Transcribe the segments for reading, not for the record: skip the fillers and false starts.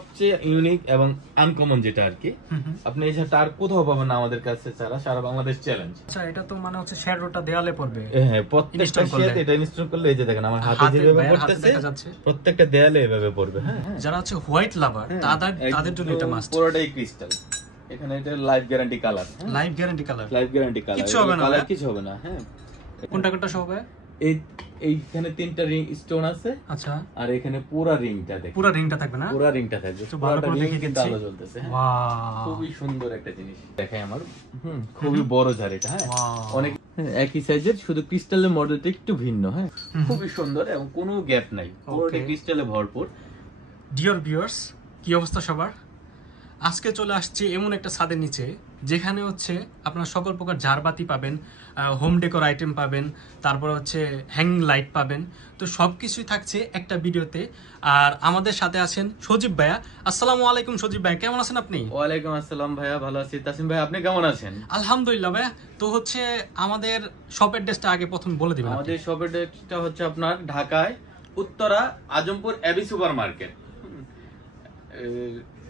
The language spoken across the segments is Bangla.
সবচেয়ে ইউনিক এবং আনকমন যেটা আর কি, আপনি এই ঝাড়টা আর কোথাও পাবেন না আমাদের কাছে ছাড়া, সারা বাংলাদেশ চ্যালেঞ্জ। আচ্ছা, এটা তো মানে হচ্ছে শ্যাডোটা দেয়ালে পড়বে। হ্যাঁ, প্রত্যেকটা শেড এটা ইনস্টল করলে এই যে দেখেন আমার হাতে যেভাবে পড়তেছে প্রত্যেকটা দেয়ালে এভাবে পড়বে। হ্যাঁ, যারা হচ্ছে হোয়াইট লাভার তাদের জন্য এটা মাস্ট। পুরোটাই ক্রিস্টাল, এখানে এটা life guarantee colour. Life guarantee colour, life guarantee colour, কিছু হবে না, কিছু হবে না। হ্যাঁ, কোনটা কোনটা সব হবে? এইখানে 3টা রিং স্টোন আছে। আচ্ছা, আর এখানে পুরো রিংটা দেখেন, পুরো রিংটা থাকবে না? পুরো রিংটা থাকবে, তো ভালো করে দেখে কিন্তু দিচ্ছি। আলো জ্বলতেছে। হ্যাঁ, ওয়াও, খুবই সুন্দর একটা জিনিস দেখাই আমার। খুবই বড় ঝাড় এটা। হ্যাঁ, অনেক একই সাইজের, শুধু ক্রিস্টালের মডেলটা একটু ভিন্ন। হ্যাঁ, খুবই সুন্দর এবং কোনো গ্যাপ নাই, পুরোটা ক্রিস্টালে ভরপুর। ডিয়ার ভিউয়ার্স, কি অবস্থা সবার? আজকে চলে আসছি এমন একটা ছাদের নিচে যেখানে হচ্ছে আপনার সকল প্রকার ঝাড়বাতি পাবেন, হোম ডেকোর আইটেম পাবেন, তারপর হচ্ছে হ্যাঙ্গিং লাইট পাবেন। তো সবকিছুই থাকছে একটা ভিডিওতে। আর আমাদের সাথে আছেন সজীব ভাইয়া। আসসালামু আলাইকুম সজীব ভাই, কেমন আছেন আপনি? ওয়ালাইকুম আসসালাম ভাইয়া, ভালো আছি। তাসিম ভাই, আপনি কেমন আছেন? আলহামদুলিল্লাহ ভাইয়া। তো হচ্ছে আমাদের শপ অ্যাড্রেসটা আগে প্রথম বলে দিবেন। আমাদের শপ অ্যাড্রেসটা হচ্ছে আপনার ঢাকায় Uttara Azampur AB super market.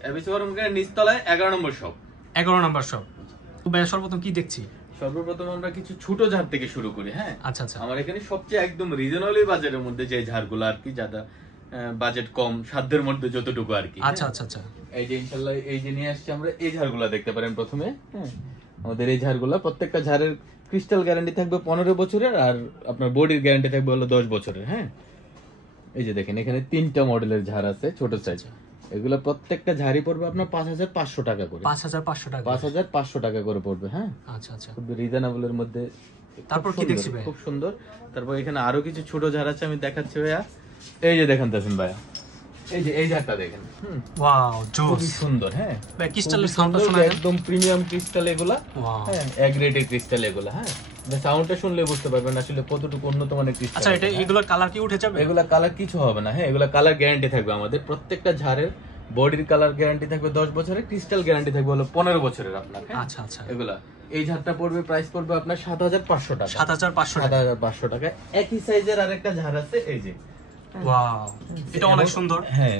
AB super মার্কেটের নিচতলায় 11 নম্বর শপ। 11 নম্বর শপ। তো ভাইয়া সর্বপ্রথম কি দেখছি? সর্বপ্রথম আমরা কিছু ছোট ঝাড় থেকে শুরু করি। হ্যাঁ, আচ্ছা আচ্ছা। আমার এখানে সবচেয়ে একদম রিজনেবল বাজেটের মধ্যে যে ঝাড়গুলো আর কি, যারা বাজেট কম, সাধ্যের মধ্যে যতটুকু আর কি। আচ্ছা আচ্ছা আচ্ছা। এই যে ইনশাআল্লাহ এই যে নিয়ে আসছি আমরা, এই ঝাড়গুলো দেখতে পারেন প্রথমে। হ্যাঁ, আমাদের এই ঝাড়গুলো প্রত্যেকটা ঝাড়ের ক্রিস্টাল গ্যারান্টি থাকবে 15 বছরের, আর আপনার বডির গ্যারান্টি থাকবে হলো 10 বছরের। হ্যাঁ, এই যে দেখেন এখানে 3টা মডেলের ঝাড় আছে ছোট সাইজ। এগুলো প্রত্যেকটা ঝাড়ি পড়বে আপনার 5500 টাকা করে। 5500 টাকা, 5500 টাকা করে পড়বে। হ্যাঁ, আচ্ছা আচ্ছা, খুব রিজনেবলের মধ্যে। তারপর কি দেখছি ভাই? খুব সুন্দর। তারপর এখানে আরো কিছু ছোট ঝাড় আছে, আমি দেখাচ্ছি ভাইয়া। এই যে দেখেন তাসিম ভাইয়া, এই যে এই ঝাড়টা দেখেন। ওয়াও, জোস, খুব সুন্দর। হ্যাঁ, ভাই ক্রিস্টালের সাউন্ডটা শোনা একদম প্রিমিয়াম ক্রিস্টাল এগুলা। ওয়াও, হ্যাঁ, এ গ্রেডের ক্রিস্টাল এগুলা। হ্যাঁ, সাউন্ডটা শুনলে বুঝতে পারবেন আসলে কতটুকু উন্নত মানের ক্রিস্টাল। আচ্ছা, এটা এগুলোর কালার কি উঠে যাবে? এগুলা কালার কিছু হবে না। হ্যাঁ, এগুলা কালার গ্যারান্টি থাকবে আমাদের প্রত্যেকটা ঝাড়ের। বডির কালার গ্যারান্টি থাকবে 10 বছরের, ক্রিস্টাল গ্যারান্টি থাকবে হলো 15 বছরের আপনার। আচ্ছা আচ্ছা। এগুলা এই ঝাড়টা পড়বে, প্রাইস পড়বে আপনার 7500 টাকা। 7500 টাকা। একই সাইজের আরেকটা ঝাড় আছে, এই যে। ওয়াও, এটা অনেক সুন্দর। হ্যাঁ,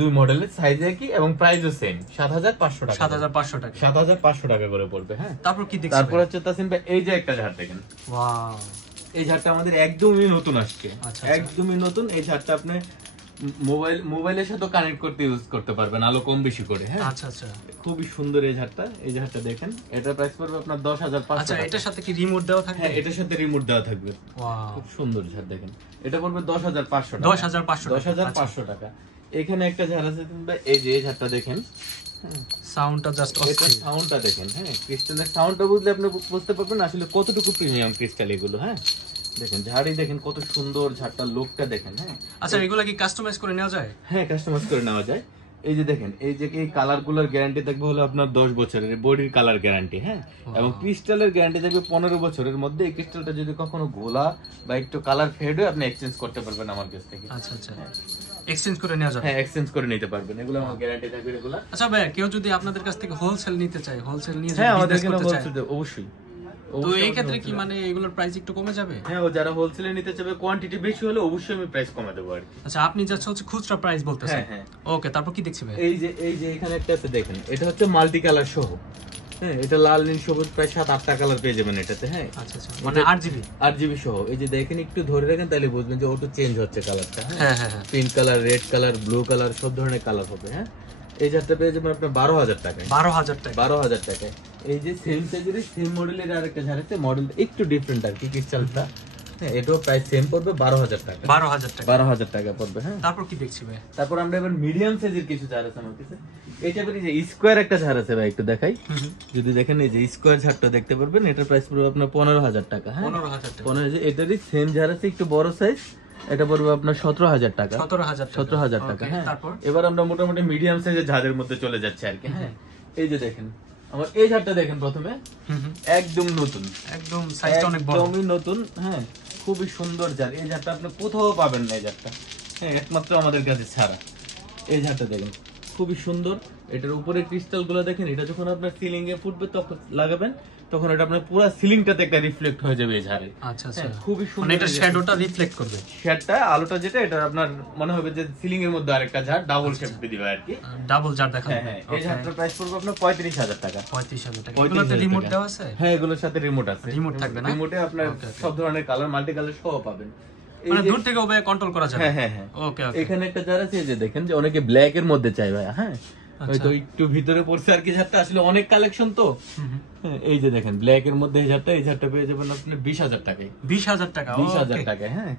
দুই মডেলের, সাইজ একই এবং প্রাইসও সেম, 7500 টাকা। 7500 টাকা, 7500 টাকা করে পড়বে। হ্যাঁ, তারপর কি দেখছি? তারপর হচ্ছে তাসিম ভাই, এই যে একটা ঝাড় দেখেন। ওয়াও, এই ঝাড়টা আমাদের একদমই নতুন আসছে। আচ্ছা, একদমই নতুন। এই ঝাড়টা আপনি মোবাইলের সাথে কানেক্ট করতে ইউজ করতে পারবেন, আলো কম বেশি করে। হ্যাঁ, আচ্ছা আচ্ছা। খুবই সুন্দর এই ঝাড়টা। এই ঝাড়টা দেখেন, এটা প্রাইস পড়বে আপনার 10500 আচ্ছা, টাকা। এটার সাথে কি রিমোট দেওয়া থাকবে? হ্যাঁ, এটার সাথে রিমোট দেওয়া থাকবে। ওয়াও, খুব সুন্দর ঝাড় দেখেন। এটা পড়বে 10500 টাকা। 10500 টাকা। এখানে একটা ঝাড় আছে, এই যে এই ঝাড়টা দেখেন। সাউন্ডটা জাস্ট অস্থির। সাউন্ডটা দেখেন। হ্যাঁ, ক্রিস্টালের সাউন্ডটা বুঝলে আপনি বুঝতে পারবেন আসলে কতটুকু প্রিমিয়াম ক্রিস্টাল এগুলো। হ্যাঁ, দেখেন ঝাড়ি দেখেন কত সুন্দর, ঝাড়টার লুকটা দেখেন। হ্যাঁ, আচ্ছা, এগুলা কি কাস্টমাইজ করে নেওয়া যায়? হ্যাঁ, কাস্টমাইজ করে নেওয়া যায়। এই যে দেখেন, এই যে এই কালার গুলোর গ্যারান্টি থাকবে হলো আপনার 10 বছরের, বডির কালার গ্যারান্টি। হ্যাঁ, এবং ক্রিস্টালের গ্যারান্টি থাকবে 15 বছরের মধ্যে। এই ক্রিস্টালটা যদি কখনো গোলা বা একটু কালার ফেড হয়, আপনি এক্সচেঞ্জ করতে পারবেন আমার কাছ থেকে। আচ্ছা আচ্ছা, এক্সচেঞ্জ করে নেওয়া যাবে। হ্যাঁ, এক্সচেঞ্জ করে নিতে পারবেন, এগুলো আমার গ্যারান্টি থাকবে এগুলো। আচ্ছা ভাই, কেউ যদি আপনাদের কাছ থেকে হোলসেল নিতে চায়, হোলসেল নিয়ে হ্যাঁ, আমাদের বিজনেস এখানে করতে চায়, হোলসেল অবশ্যই। তো এই ক্ষেত্রে কি মানে এগুলোর প্রাইস একটু কমে যাবে? হ্যাঁ, ও যারা হোলসেলে নিতে চাবে, কোয়ান্টিটি বেশি হলে অবশ্যই আমি প্রাইস কমে দেবো আর কি। আচ্ছা, আপনি যাচ্ছে হচ্ছে খুচরা প্রাইস বলতেছেন। হ্যাঁ, ওকে, তারপর কি দেখছি ভাই? এই যে এখানে একটা আছে দেখেন, এটা হচ্ছে মাল্টি কালার সহ। হ্যাঁ, এটা লাল, নীল, সবুজ, প্রায় 7-8টা কালার পেয়ে যাবেন এটাতে। হ্যাঁ, আচ্ছা আচ্ছা, মানে 8GB সহ। এই যে দেখেন, একটু ধরে রাখেন তাহলে বুঝবেন যে অটো চেঞ্জ হচ্ছে কালারটা। হ্যাঁ হ্যাঁ, pink colour, red colour, blue colour, সব ধরনের কালার হবে। হ্যাঁ, এই ঝাড়টা পেয়ে যাবেন আপনার 12000 টাকায়। 12000 টাকা, 12000 টাকায়। এই যে সেম সাইজের সেম মডেলের আরেকটা ঝাড় আছে, মডেলটা একটু ডিফারেন্ট আর কি ক্রিস্টালটা। হ্যাঁ, এটাও প্রাইস সেম পড়বে 12000 টাকা। 12000 টাকা, 12000 টাকা পড়বে। হ্যাঁ, তারপর কি দেখছি ভাই? তারপর আমরা এবার মিডিয়াম সাইজের কিছু ঝাড় আছে আমার কাছে। এইটা বেরিয়ে যে স্কোয়ার একটা ঝাড় আছে ভাই, একটু দেখাই। যদি দেখেন, এই যে স্কোয়ার ঝাড়টা দেখতে পারবেন, এটার প্রাইস পড়বে আপনার 15000 টাকা। হ্যাঁ, 15000 টাকা। 15000। এটারই সেম ঝাড় আছে, একটু বড় সাইজ, এটা পড়বে আপনার 17000 টাকা। 17000 টাকা। হ্যাঁ, এবার আমরা মোটামুটি মিডিয়াম সাইজের ঝাড়ের মধ্যে চলে যাচ্ছি আর কি। হ্যাঁ, এই যে দেখেন আমার এই ঝাড়টা দেখেন প্রথমে, একদম নতুন, একদম সাইজটা অনেক বড়, একদমই নতুন। হ্যাঁ, খুবই সুন্দর ঝাড়। এই ঝাড়টা আপনি কোথাও পাবেন না, এই ঝাড়টা। হ্যাঁ, একমাত্র আমাদের কাছে ছাড়া। এই ঝাড়টা দেখেন, খুবই সুন্দর। এটার উপরে ক্রিস্টাল গুলো দেখেন, এটা যখন আপনার সিলিং এ ফুটবে তখন লাগাবেন, তখন এটা আপনার পুরো সিলিংটাতে একটা রিফ্লেক্ট হয়ে যাবে এই ঝাড়ে। আচ্ছা আচ্ছা, খুবই সুন্দর, মানে এটা শ্যাডোটা রিফ্লেক্ট করবে, শেডটা আলোটা যেটা এটা আপনার মনে হবে যে সিলিং এর মধ্যে আরেকটা ঝাড় ডাবল শেপ দিয়ে দিবে আর কি, ডাবল ঝাড় দেখা হ্যাঁ হ্যাঁ। এই ঝাড়টার প্রাইস পড়বে আপনার 35,000 টাকা। 35,000 টাকা। 35,000 এগুলোতে রিমোট টাকা। দেওয়া আছে? হ্যাঁ, এগুলোর সাথে রিমোট আছে, রিমোট থাকবে না? রিমোটে আপনার সব ধরনের কালার, মাল্টি কালার সহ পাবেন। এই মানে যে- দূর থেকে ওভাবে কন্ট্রোল করা যাবে? হ্যাঁ হ্যাঁ হ্যাঁ। ওকে ওকে। এখানে একটা ঝাড় আছে, এই যে দেখেন যে অনেকে ব্ল্যাক এর মধ্যে চাই ভাই, হ্যাঁ হয়তো একটু ভিতরে পড়ছে আর কি ঝাড়টা, আসলে অনেক কালেকশন তো। হ্যাঁ, এই যে দেখেন ব্ল্যাক এর মধ্যে এই ঝাড়টা পেয়ে যাবেন আপনি 20,000 টাকায়। 20,000 টাকা? 20,000 টাকায়, হ্যাঁ।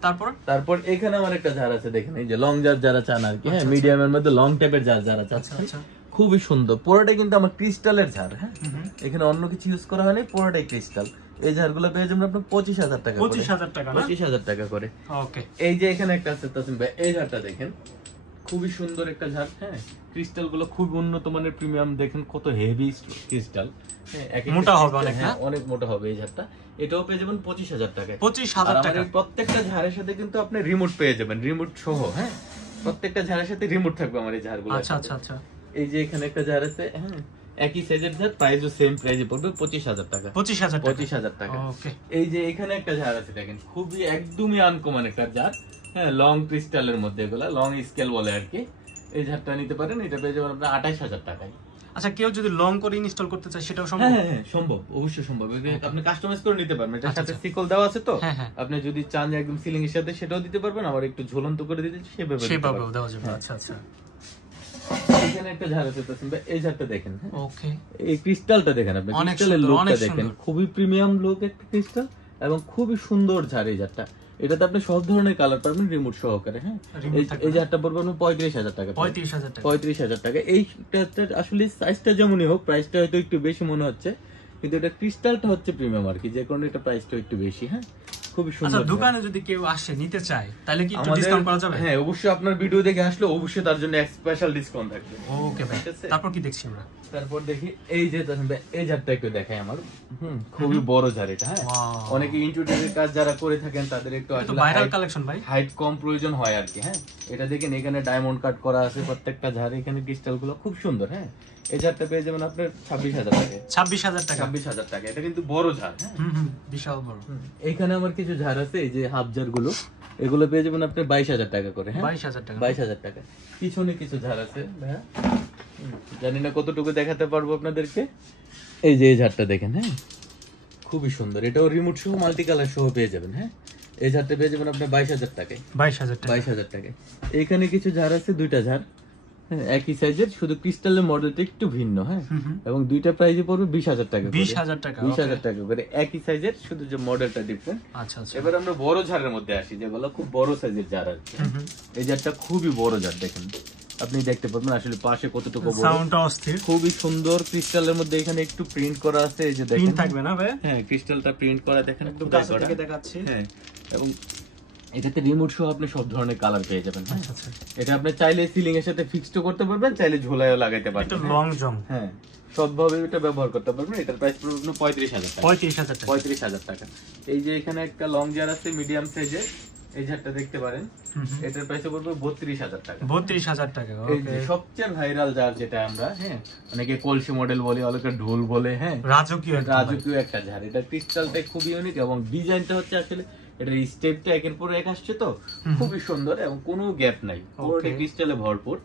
তারপর এখানে আমার একটা ঝাড় আছে দেখেন, এই যে লং জার যারা চান আর কি, হ্যাঁ, আচ্ছা, মিডিয়ামের মধ্যে লং টাইপের জার যারা আচ্ছা চাচ্ছেন, আচ্ছা। খুবই সুন্দর। পুরোটাই কিন্তু আমার ক্রিস্টালের ঝাড়, হ্যাঁ, এখানে অন্য কিছু ইউজ করা হয়নি, পুরোটাই ক্রিস্টাল। এই ঝাড়গুলো পেয়ে যাবেন আপনি 25,000 টাকা। 25,000 টাকা না? 25,000 টাকা করে। ওকে। এই যে এখানে একটা আছে তাসিম ভাই, এই ঝাড়টা দেখেন, খুবই সুন্দর একটা ঝাড়, হ্যাঁ। ক্রিস্টাল গুলো খুব উন্নত মানের প্রিমিয়াম, দেখেন কত হেভি ক্রিস্টাল, হ্যাঁ, মোটা হবে অনেক, না? অনেক মোটা হবে এই ঝাড়টা। এটাও পেয়ে যাবেন 25,000 টাকায়। 25,000 টাকা। প্রত্যেকটা ঝাড়ের সাথে কিন্তু আপনি রিমোট পেয়ে যাবেন, রিমোট সহ, হ্যাঁ। প্রত্যেকটা ঝাড়ের সাথে রিমোট থাকবে আমার এই ঝাড়গুলো। আচ্ছা আচ্ছা আচ্ছা। এই যে এখানে একটা ঝাড় আছে, হ্যাঁ, একই সাইজের ঝাড়, প্রাইসও সেম প্রাইসে পড়বে 25,000 টাকা। 25,000 টাকা। ওকে। এই যে এখানে একটা ঝাড় আছে দেখেন, খুবই একদমই আনকমন একটা ঝাড়, হ্যাঁ, লং ক্রিস্টালের মধ্যে, এগুলা লং স্কেল বলে আর কি। এই ঝাড়টা নিতে পারেন, এটা পেয়ে যাবেন আপনার 28,000 টাকায়। আচ্ছা, কেউ যদি লং করে ইনস্টল করতে চায় সেটাও সম্ভব? হ্যাঁ হ্যাঁ সম্ভব, অবশ্যই সম্ভব। আপনি কাস্টমাইজ করে নিতে পারবেন, এটার সাথে আচ্ছা। সিকল দেওয়া আছে তো, হ্যাঁ, হ্যাঁ। আপনি যদি চান যে একদম সিলিং এর সাথে সেটাও দিতে পারবেন, আবার একটু ঝুলন্ত করে দিতে সেভাবে দিতে সেভাবেও পারবেন। দেওয়া যাবে। হ্যাঁ। আচ্ছা আচ্ছা। এখানে একটা ঝাড় আছে তাসিম ভাই, এই ঝাড়টা দেখেন, হ্যাঁ। ওকে। এই ক্রিস্টালটা দেখেন আপনি, অনেক ক্রিস্টালের সুন্দর, লুকটা অনেক দেখেন, সুন্দর। খুবই প্রিমিয়াম লুক একটা ক্রিস্টাল, এবং খুবই সুন্দর ঝাড় এই ঝাড়টা। এটাতে আপনি সব ধরনের কালার পাবেন রিমোট সহকারে, হ্যাঁ। রিমোট থাকবে এই না? ঝাড়টা পড়বে আপনার 35,000 টাকা। 35,000 টাকা। 35,000 টাকা। এইটা আসলে সাইজটা যেমনই হোক, প্রাইসটা হয়তো একটু বেশি মনে হচ্ছে, কিন্তু এটা ক্রিস্টালটা হচ্ছে প্রিমিয়াম আর কি, যে কারণে এটা প্রাইসটা একটু বেশি, হ্যাঁ। খুবই আচ্ছা, সুন্দর। দোকানে যদি কেউ আসে নিতে চায় তাহলে কি একটু আমাদের- ডিসকাউন্ট করা যাবে? হ্যাঁ, অবশ্যই আপনার ভিডিও দেখে আসলে অবশ্যই তার জন্য স্পেশাল ডিসকাউন্ট থাকবে। ওকে ভাই। ঠিক আছে? তারপর কি দেখছি আমরা? তারপর দেখি এই যে তাসিম ভাই, এই ঝাড়টা একটু দেখাই আমার, খুবই বড় ঝাড় এটা, হ্যাঁ। Wow. অনেকে ইন্টেরিয়রের কাজ যারা করে থাকেন তাদের একটু এটা তো আসলে ভাইরাল কালেকশন ভাই। হাইট কম প্রয়োজন হয় আর কি, হ্যাঁ। এটা দেখেন এখানে ডায়মন্ড কাট করা আছে প্রত্যেকটা ঝাড়, এখানে ক্রিস্টাল গুলো খুব সুন্দর, হ্যাঁ। এই ঝাড়টা পেয়ে যাবেন আপনার 26,000 টাকায়। 26,000 টাকা। 26,000 টাকা। এটা কিন্তু বড় ঝাড়, হ্যাঁ। বিশাল বড়। এইখানে আমার কিছু ঝাড় আছে, এই যে হাফ ঝাড় গুলো, এগুলো পেয়ে যাবেন আপনি 22,000 টাকা করে, হ্যাঁ। 22,000 টাকা। 22,000 টাকা। পিছনে কিছু ঝাড় আছে ভাইয়া, জানি না কতটুকু দেখাতে পারবো আপনাদেরকে। এই যে এই ঝাড়টা দেখেন, হ্যাঁ, খুবই সুন্দর। এটাও রিমোট সহ মাল্টি কালার সহ পেয়ে যাবেন, হ্যাঁ। এই ঝাড়টা পেয়ে যাবেন আপনি 22,000 টাকায়। 22,000 টাকা। 22,000 টাকায়। এইখানে কিছু ঝাড় আছে, দুইটা ঝাড়, হ্যাঁ, একই সাইজের, শুধু ক্রিস্টালের মডেলটা একটু ভিন্ন, হ্যাঁ। এবং দুইটা প্রাইসে পড়বে 20,000 টাকা করে। 20,000 টাকা। 20,000 টাকা করে, একই সাইজের, শুধু যে মডেলটা ডিফারেন্ট। আচ্ছা আচ্ছা। এবার আমরা বড় ঝাড়ের মধ্যে আসি, যেগুলো খুব বড় সাইজের ঝাড় আর কি। এই ঝাড়টা খুবই বড় ঝাড়, দেখেন আপনি দেখতে পাবেন আসলে পাশে কতটুকু বড়, সাউন্ডটা অস্থির। খুবই সুন্দর। ক্রিস্টালের মধ্যে এখানে একটু প্রিন্ট করা আছে, এই যে পিন দেখেন, থাকবে না ভাই? হ্যাঁ, ক্রিস্টালটা প্রিন্ট করা দেখেন, একদম খোদাই কাছে করা। থেকে দেখাচ্ছি। হ্যাঁ, এবং এটাতে রিমোট সহ আপনি সব ধরনের কালার পেয়ে যাবেন, হ্যাঁ। আচ্ছা আচ্ছা। এটা আপনি চাইলে সিলিং এর সাথে ফিক্সড করতে পারবেন, চাইলে ঝোলায়ও লাগাইতে এটা পারবেন, লং জং। হ্যাঁ, সবভাবে এটা ব্যবহার করতে পারবেন। এটার প্রাইস পড়বে 35,000 টাকা। 35,000 টাকা। 35,000 টাকা। এই যে এখানে একটা লং জার আছে মিডিয়াম সাইজের, এই ঝাড়টা দেখতে পারেন, এটার প্রাইস পড়বে 32,000 টাকা। 32,000 টাকা। এই যে ওকে। সবচেয়ে ভাইরাল জার যেটা আমরা, হ্যাঁ, অনেকে কলসি মডেল বলে, অনেকে ঢোল বলে, হ্যাঁ, রাজকীয় একটা ভাই। রাজকীয় একটা ঝাড়। এটা ক্রিস্টালটা খুবই ইউনিক, এবং ডিজাইনটা হচ্ছে আসলে এটার স্টেপটা একের পর এক আসছে তো, খুবই সুন্দর, এবং কোনো গ্যাপ নাই, পুরোটা ক্রিস্টালে ভরপুর।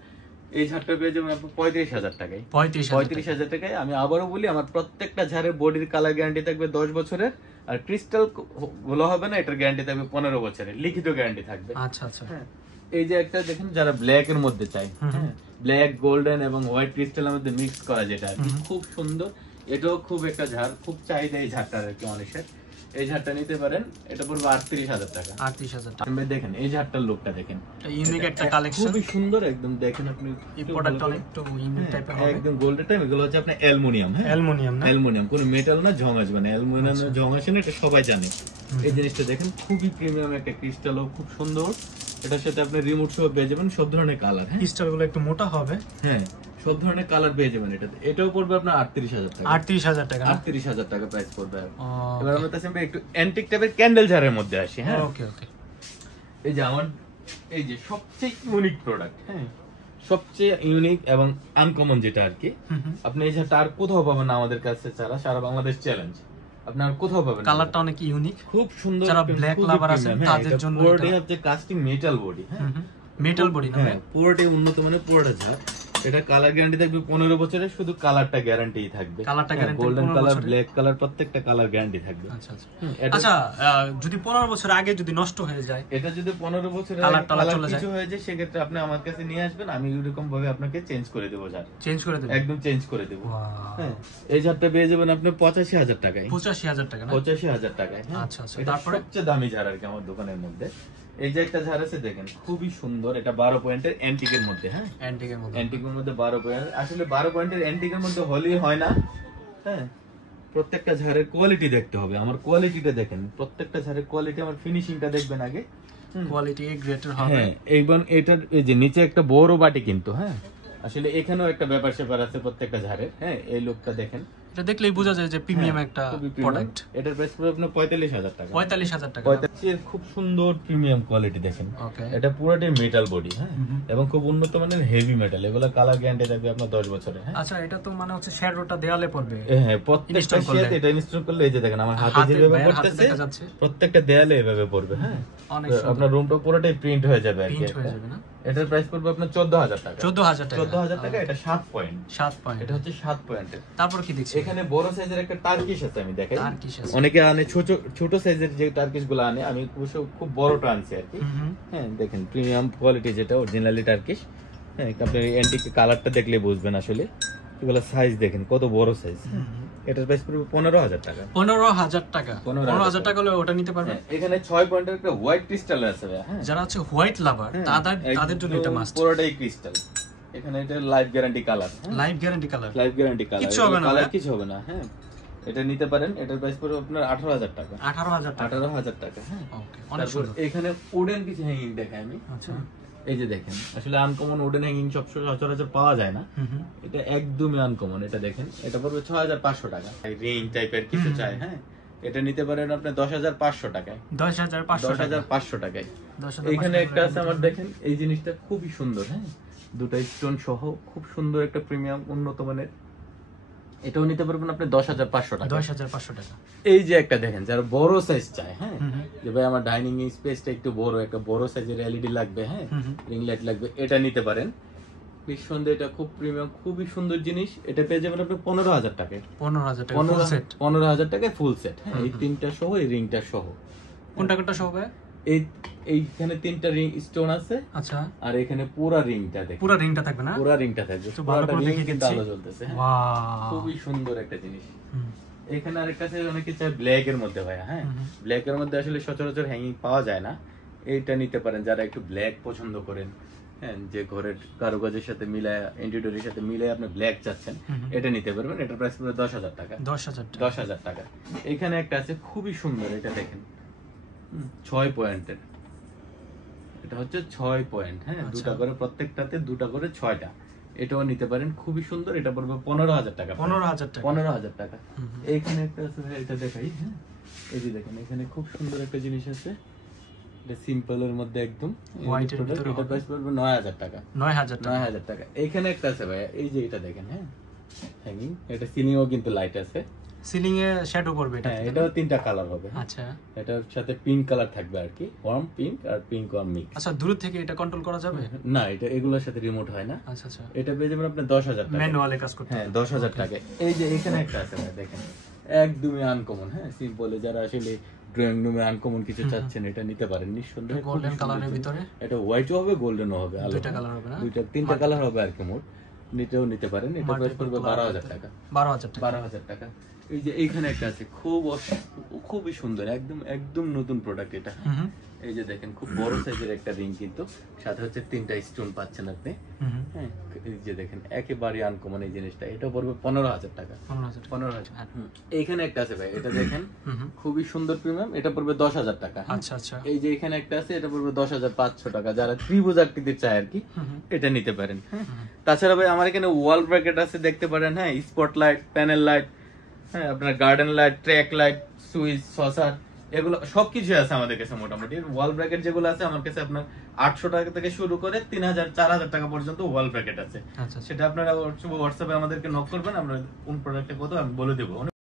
এই ঝাড়টা পেয়ে যাবেন আপনি 35,000 টাকায়। 35,000 টাকায়। আমি আবারও বলি, আমার প্রত্যেকটা ঝাড়ের বডির কালার গ্যারান্টি থাকবে 10 বছরের, আর ক্রিস্টাল গুলো হবে না, এটার গ্যারান্টি থাকবে 15 বছরের, লিখিত গ্যারান্টি থাকবে। আচ্ছা আচ্ছা। হ্যাঁ, এই যে একটা দেখেন, যারা ব্ল্যাক এর মধ্যে চাই, হ্যাঁ, ব্ল্যাক, গোল্ডেন এবং হোয়াইট ক্রিস্টালের মধ্যে মিক্স করা, যেটা আর কি, খুব সুন্দর। এটাও খুব একটা ঝাড়, খুব চাহিদা এই ঝাড়টার আর কি মানুষের। এই ঝাড়টা নিতে পারেন, এটা পড়বে 38,000 টাকা। 38,000 টাকা। আপনি দেখেন এই ঝাড়টার লুকটা দেখেন, ইউনিক একটা কালেকশন। খুবই সুন্দর একদম, দেখেন আপনি এই প্রোডাক্ট অনেকটা ইউনিক টাইপের হবে। একদম গোল্ডেন টাইপ। এগুলো হচ্ছে আপনার অ্যালুমিনিয়াম, হ্যাঁ, অ্যালুমিনিয়াম না? অ্যালুমিনিয়াম, কোনো মেটাল না, ঝং আসবে না। অ্যালুমিনিয়াম ঝং আসে না, এটা সবাই জানে। এই জিনিসটা দেখেন, খুবই প্রিমিয়াম একটা ক্রিস্টালও খুব সুন্দর। এটার সাথে আপনি রিমোট সহ পেয়ে যাবেন সব ধরনের কালার, হ্যাঁ, ক্রিস্টাল গুলো একটু মোটা হবে। হ্যাঁ, সব ধরনের কালার পেয়ে যাবেন এটাতে। এটাও পড়বে আপনার 38,000 টাকা। 38,000 টাকা। 38,000 টাকা প্রাইস পড়বে। এবার আমরা তার সঙ্গে একটু অ্যান্টিক টাইপের ক্যান্ডেল জারের মধ্যে আসি, হ্যাঁ। ওকে ওকে। এই যে আমার এই যে সবচেয়ে ইউনিক প্রোডাক্ট, হ্যাঁ, সবচেয়ে ইউনিক এবং আনকমন যেটা আর কি, আপনি এই ঝাড়টা আর কোথাও পাবেন না আমাদের কাছে ছাড়া, সারা বাংলাদেশ চ্যালেঞ্জ, আপনি আর কোথাও পাবেন না। কালারটা অনেক ইউনিক, খুব সুন্দর, যারা ব্ল্যাক লাভার আছেন তাদের জন্য পুরোটাই হচ্ছে কাস্টিং মেটাল বডি। হ্যাঁ, মেটাল বডি না, পুরোটাই উন্নত মানের পুরোটা ঝাড়। এটা কালার গ্যারান্টি থাকবে 15 বছরের, শুধু কালারটা গ্যারান্টি থাকবে। কালারটা guarantee golden colour, black colour, প্রত্যেকটা কালার গ্যারান্টি থাকবে। আচ্ছা আচ্ছা আচ্ছা, যদি 15 বছর আগে যদি নষ্ট হয়ে যায়, এটা যদি 15 বছরের কালার চলে যায়, কিছু হয়ে যায়, সেক্ষেত্রে আপনি আমার কাছে নিয়ে আসবেন, আমি এরকম ভাবে আপনাকে চেঞ্জ করে দেবো ঝাড়, চেঞ্জ করে দেব, একদম চেঞ্জ করে দেবো। হ্যাঁ, এই ঝাড়টা পেয়ে যাবেন আপনি 85,000 টাকায়। 85,000 টাকা না? 85,000 টাকায়। আচ্ছা আচ্ছা, এটা তারপরে সবচেয়ে দামি ঝাড় আর কি আমার দোকানের মধ্যে। এই যে একটা ঝাড় আছে দেখেন, খুবই সুন্দর, এটা 12 পয়েন্টের অ্যান্টিকের মধ্যে। হ্যাঁ, অ্যান্টিকের মধ্যে, অ্যান্টিকের মধ্যে 12 পয়েন্ট। আসলে 12 পয়েন্টের অ্যান্টিকের মধ্যে হলেই হয় না, হ্যাঁ, প্রত্যেকটা ঝাড়ের কোয়ালিটি দেখতে হবে। আমার কোয়ালিটিটা দেখেন, প্রত্যেকটা ঝাড়ের কোয়ালিটি, আমার ফিনিশিংটা দেখবেন আগে, কোয়ালিটি এ গ্রেডের হবে। হ্যাঁ, এইবার এটার এই যে নিচে একটা বড় বাটি কিন্তু, হ্যাঁ, আসলে এখানেও একটা ব্যাপার স্যাপার আছে প্রত্যেকটা ঝাড়ের। হ্যাঁ, এই লোকটা দেখেন, এটা দেখলেই বোঝা যায় যে প্রিমিয়াম একটা প্রোডাক্ট। এটার প্রাইস পড়বে আপনার 45,000 টাকা। 45,000 টাকা। 45 খুব সুন্দর প্রিমিয়াম কোয়ালিটি দেখেন। ওকে, এটা পুরোটাই মেটাল বডি। হ্যাঁ, এবং খুব উন্নত মানের হেভি মেটাল। এগুলো কালার গ্যারান্টি থাকবে আপনার 10 বছরের। হ্যাঁ, আচ্ছা, এটা তো মানে হচ্ছে শ্যাডোটা দেয়ালে পড়বে। হ্যাঁ, প্রত্যেকটা শেড এটা ইনস্টল করলে এই যে দেখেন আমার হাতে যেভাবে পড়তেছে, প্রত্যেকটা দেয়ালে এভাবে পড়বে। হ্যাঁ, অনেক আপনার রুমটা পুরোটাই প্রিন্ট হয়ে যাবে আর কি। প্রিন্ট হয়ে যাবে না? এটার প্রাইস পড়বে আপনার 14,000 টাকা। 14,000 টাকা। 14,000 টাকা। এটা 7 পয়েন্ট। 7 পয়েন্ট, এটা হচ্ছে 7 পয়েন্টের। তারপর কি দেখছি? এখানে বড় সাইজের একটা টার্কিশ আছে, আমি দেখাই। টার্কিশ আছে। অনেকে আনে ছোট ছোট সাইজের যে টার্কিশ গুলো আনে, আমি অবশ্য খুব বড়টা আনছি আর কি। হ্যাঁ, দেখেন প্রিমিয়াম কোয়ালিটি যেটা অরিজিনালি টার্কিশ। হ্যাঁ, আপনি অ্যান্টিক কালারটা দেখলে বুঝবেন আসলে। এগুলো সাইজ দেখেন কত বড় সাইজ। এটার প্রাইস পড়বে 15,000 টাকা। 15,000 টাকা। 15,000 টাকা হলে ওটা নিতে পারবেন। এখানে 6 পয়েন্টের একটা হোয়াইট ক্রিস্টাল আছে। হ্যাঁ, যারা হচ্ছে হোয়াইট লাভার তাদের জন্য এটা মাস্ট। পুরোটাই ক্রিস্টাল। এখানে এটা life guarantee colour. Life guarantee colour. Life guarantee colour. কিছু হবে না, কালার কিছু হবে না। হ্যাঁ, এটা নিতে পারেন। এটার প্রাইস পড়বে আপনার 18,000 টাকা। 18,000 টাকা। 18,000 টাকা। হ্যাঁ, ওকে, অনেক সুন্দর। এখানে উডেন কিছু হ্যাঙ্গিং দেখাই আমি। আচ্ছা, এই যে দেখেন, আসলে আনকমন উডেন হ্যাঙ্গিং সচরাচর পাওয়া যায় না। এটা একদমই আনকমন। এটা দেখেন, এটা পড়বে 6,500 টাকা। রিং টাইপের কিছু চাই, হ্যাঁ, এটা নিতে পারেন আপনি 10,500 টাকায়। 10,500 টাকায়। এখানে একটা আছে আমার, দেখেন এই জিনিসটা খুবই সুন্দর। হ্যাঁ, দুটো স্টোন সহ খুব সুন্দর একটা প্রিমিয়াম উন্নত মানের। এটাও নিতে পারবেন আপনি 10,500 টাকা। 10,500 টাকা। এই যে একটা দেখেন, যারা বড় সাইজ চায়, হ্যাঁ, যে ভাই আমার ডাইনিং স্পেসটা একটু বড়, একটা বড় সাইজের এলইডি লাগবে, হ্যাঁ, রিং লাইট লাগবে, এটা নিতে পারেন। নিঃসন্দেহে এটা খুব প্রিমিয়াম, খুবই সুন্দর জিনিস। এটা পেয়ে যাবেন আপনি 15,000 টাকায়। 15,000 টাকা ফুল সেট। 15,000 টাকায় ফুল সেট। হ্যাঁ, এই তিনটা সহ, এই রিংটা সহ। কোনটা কোনটা সহ ভাই? এইখানে 3টা রিং স্টোন আছে। আচ্ছা, আর এখানে পুরো রিংটা দেখেন, পুরো রিংটা থাকবে না? পুরো রিংটা থাকবে। তো ভালো করে দেখে কিন্তু দিচ্ছি। আলো জ্বলতেছে। ওয়াও, খুবই সুন্দর একটা জিনিস। এখানে আরেকটা আছে, অনেকে চায় ব্ল্যাক এর মধ্যে ভাই। হ্যাঁ, ব্ল্যাক এর মধ্যে আসলে সচরাচর হ্যাঙ্গিং পাওয়া যায় না। এইটা নিতে পারেন যারা একটু ব্ল্যাক পছন্দ করেন। হ্যাঁ, যে ঘরের কারুকাজের সাথে মিলায়, ইন্টেরিয়রের সাথে মিলায় আপনি ব্ল্যাক চাচ্ছেন, এটা নিতে পারবেন। এটার প্রাইস পড়বে 10,000 টাকা। 10,000 টাকা। এখানে একটা আছে খুবই সুন্দর, এটা দেখেন, 6 পয়েন্টের। এটা হচ্ছে 6 পয়েন্ট। হ্যাঁ, দুটা করে, প্রত্যেকটাতে দুটা করে 6টা। এটাও নিতে পারেন, খুবই সুন্দর। এটা পড়বে 15,000 টাকা। 15,000 টাকা। 15,000 টাকা। এইখানে একটা আছে, এটা দেখাই। হ্যাঁ, এই যে দেখেন, এখানে খুব সুন্দর একটা জিনিস আছে। এটা সিম্পলের মধ্যে একদম হোয়াইট এর ভিতরে। এটা প্রাইস পড়বে 9,000 টাকা। 9,000 টাকা। 9,000 টাকা। এইখানে একটা আছে ভাই, এই যে এটা দেখেন। হ্যাঁ, হ্যাঙ্গিং। এটা সিলিংও কিন্তু লাইট আছে। সিলিং এ শ্যাডো করবে এটা? হ্যাঁ, এটাও 3টা কালার হবে। আচ্ছা, এটার সাথে পিঙ্ক কালার থাকবে আর কি, ওয়ার্ম পিঙ্ক আর পিঙ্ক ওয়ার্ম মিক্স। আচ্ছা, দূর থেকে এটা কন্ট্রোল করা যাবে? না, এটা এগুলোর সাথে রিমোট হয় না। আচ্ছা আচ্ছা, এটা পেয়ে যাবেন আপনি 10,000 টাকা। ম্যানুয়ালে কাজ করতে। হ্যাঁ, 10,000 টাকা। এই যে এখানে একটা আছে ভাই, দেখেন, একদমই আনকমন। হ্যাঁ, সিম্পলে যারা আসলে ড্রয়িং রুমে আনকমন কিছু চাচ্ছেন, এটা নিতে পারেন নিঃসন্দেহে। গোল্ডেন কালারের ভিতরে, এটা হোয়াইটও হবে, গোল্ডেনও হবে, দুইটা কালার হবে না? তিনটা কালার হবে আর কি মোট। নিতেও নিতে পারেন। এটা প্রাইস পড়বে 12,000 টাকা। 12,000 টাকা। 12,000 টাকা। এই যে এইখানে একটা আছে, খুবই সুন্দর, একদম নতুন প্রোডাক্ট এটা। এই যে দেখেন, খুব বড় সাইজের একটা রিং, কিন্তু সাথে হচ্ছে 3টা স্টোন পাচ্ছেন আপনি। হ্যাঁ, এই যে দেখেন, একেবারে আনকমন এই জিনিসটা। এটা পড়বে 15,000 টাকা। 15,000। এইখানে একটা আছে ভাই, এটা দেখেন, খুবই সুন্দর প্রিমিয়াম। এটা পড়বে 10,000 টাকা। আচ্ছা আচ্ছা, এই যে এখানে একটা আছে, এটা পড়বে 10,500 টাকা। যারা ত্রিভুজ আকৃতির চায় আর কি, এটা নিতে পারেন। তাছাড়া ভাই আমার এখানে ওয়াল ব্র্যাকেট আছে, দেখতে পারেন। হ্যাঁ, স্পট লাইট, প্যানেল লাইট, হ্যাঁ, আপনার garden light, track light, switch, saucer, এগুলো সবকিছু আছে আমাদের কাছে। মোটামুটি ওয়াল ব্র্যাকেট যেগুলো আছে আমার কাছে আপনার 800 টাকা থেকে শুরু করে 3000 4000 টাকা পর্যন্ত ওয়াল ব্র্যাকেট আছে। আচ্ছা। সেটা আপনারা হোয়াটসঅ্যাপে আমাদেরকে নক করবেন, আমরা কোন প্রোডাক্টে কত আমি বলে দেবো।